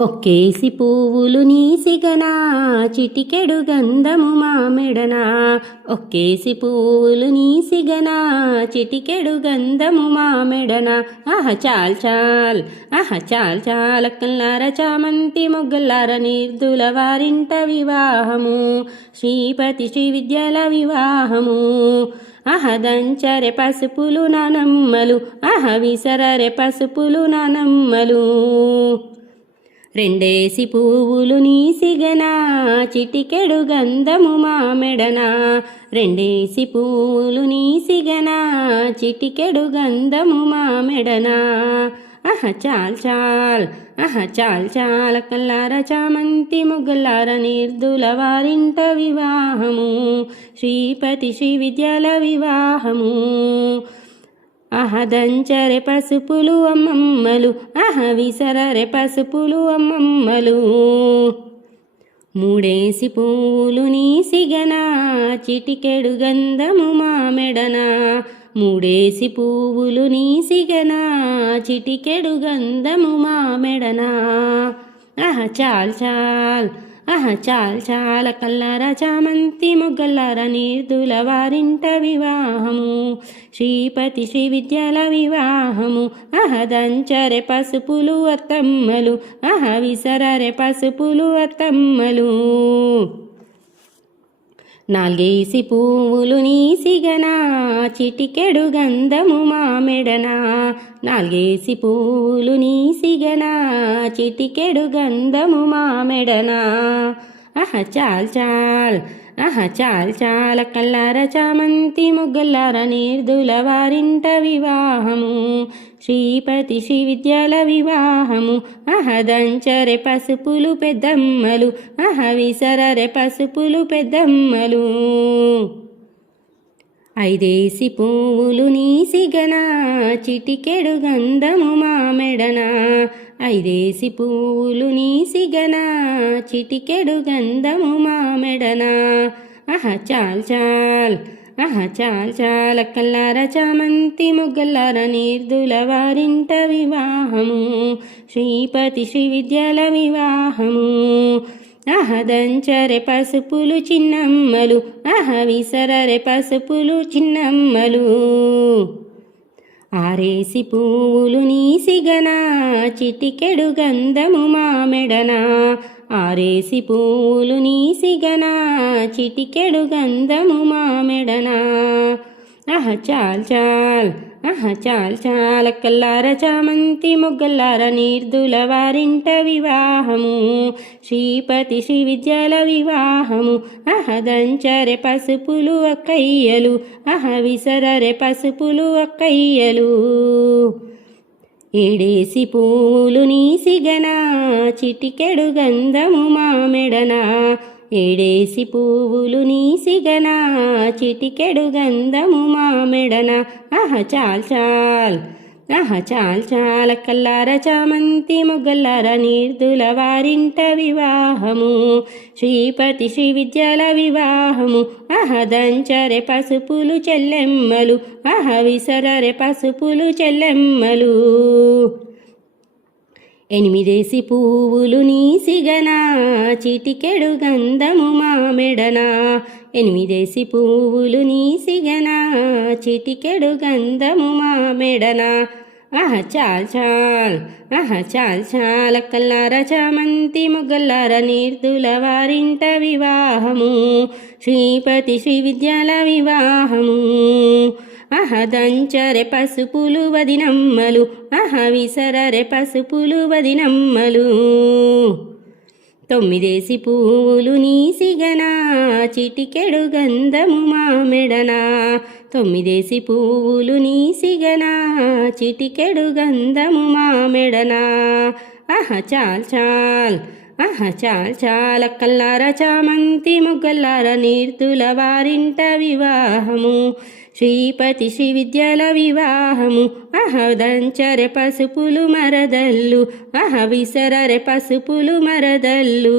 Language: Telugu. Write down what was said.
ఒక్కేసి పువ్వులు నీసిగనా చిటికెడు గంధము మామెడనా. ఒక్కేసి పువ్వులు నీసిగనా చిటికెడు గంధము మామెడనా. చాల్ చాల్ చాల్ చాల్ అక్కల్లార చామంతి మొగ్గల్లార నిర్దుల వారింట వివాహము. శ్రీపతి శ్రీ విద్యల వివాహము. దంచరె పసుపులు నానమ్మలు విసరరె పసుపులు నానమ్మలు. రెండేసి పువ్వులు నీసిగనా చిటికెడు గంధము మామెడనా. రెండేసి పువ్వులు నీసిగనా చిటికెడు గంధము మామెడనా. చాల్ చాల్ చాల్ చాల్ కల్లార చామంతి మొగ్గల్లార నిర్దుల వారింట వివాహము. శ్రీపతి శ్రీ విద్యల వివాహము. దంచరె పసుపులు అమ్మమ్మలు విసరరె పసుపులు అమ్మమ్మలు. మూడేసి పువ్వులు నీసిగనా చిటికెడు గంధము మామెడనా. మూడేసి పువ్వులు నీసిగనా చిటికెడు గంధము మామెడనా. చాల్ చాల్ చాల్ చాల కల్లార చామంతి మొగ్గల్లార నిర్దుల వారింట వివాహము. శ్రీపతి శ్రీ విద్యల వివాహము. దంచరె పసుపులు అత్తమ్మలు విసరరె పసుపులు అత్తమ్మలు. నాలుగేసి పువ్వులు నీసిగనా చిటికెడు గంధము మామెడనా. నాలుగేసి పువ్వులు నీసిగనా చిటికెడు గంధము మామెడనా. చాల్ చాల్ చాల్ చాల కల్లార చామంతి మొగ్గల్లార నిర్దుల వారింట వివాహము. శ్రీపతి శ్రీ విద్యల వివాహము. దంచరె పసుపులు పెద్దమ్మలు విసరరె పసుపులు పెద్దమ్మలు. ఐదేసి పువ్వులు నీసిగనా చిటికెడు గంధము మామెడనా. ఐదేసి పువ్వులు నీసిగనా చిటికెడు గంధము మామెడనా. చాల్ చాల్ చాల్ చాల కల్లార చామంతి మొగ్గల్లార నిర్దుల వారింట వివాహము. శ్రీపతి శ్రీ విద్యల వివాహము. దంచరె పసుపులు చిన్నమ్మలు విసరరె పసుపులు చిన్నమ్మలు. ఆరేసి పువ్వులు నీసిగనా చిటికెడు గంధము మామెడనా. ఆరేసి పువ్వులు నీసిగనా చిటికెడు గంధము మామెడనా. చాల్ చాల్ చాల్ చాల కల్లార చామంతి మొగ్గల్లార నిర్దుల వారింట వివాహము. శ్రీపతి శ్రీ విద్యల వివాహము. దంచరె పసుపులు అక్కయ్యలు విసరరె పసుపులు అక్కయ్యలు. ఏడేసి పువ్వులు నీసిగనా చిటికెడు గంధము మామెడనా. ఏడేసి పువ్వులు నీసిగనా చిటికెడు గంధము మామెడనా. చాల్ చాల్ చాల్ చాల కల్లార చామంతి మొగ్గల్లార నిర్దుల వారింట వివాహము. శ్రీపతి శ్రీ విద్యల వివాహము. దంచరె పసుపులు చెల్లెమ్మలు విసరరె పసుపులు చెల్లెమ్మలు. ఎనిమిదేసి పువ్వులు నీసిగనా చిటికెడు గంధము మామెడనా. ఎనిమిదేసి పువ్వులు నీసిగనా చిటికెడు గంధము మామెడనా. చాల్ చాల్ చాల్ చాల కల్లార చామంతి మొగ్గల్లార నిర్దుల వారింట వివాహము. శ్రీపతి శ్రీ విద్యల వివాహము. దంచరె పసుపులు వదినమ్మలు విసరరె పసుపులు వదినమ్మలు. తొమ్మిదేసి పువ్వులు నీసిగనా చిటికెడు గంధము మామెడనా. తొమ్మిదేసి పువ్వులు నీసిగనా చిటికెడు గంధము మామెడనా. చాల్ చాల్ చాల్ చాల కల్లార చామంతి మొగ్గల్లార నిర్దుల వారింట వివాహము. శ్రీపతి శ్రీ విద్యల వివాహము. దంచరె పసుపులు మరదల్లు విసరరె పసుపులు మరదల్లు.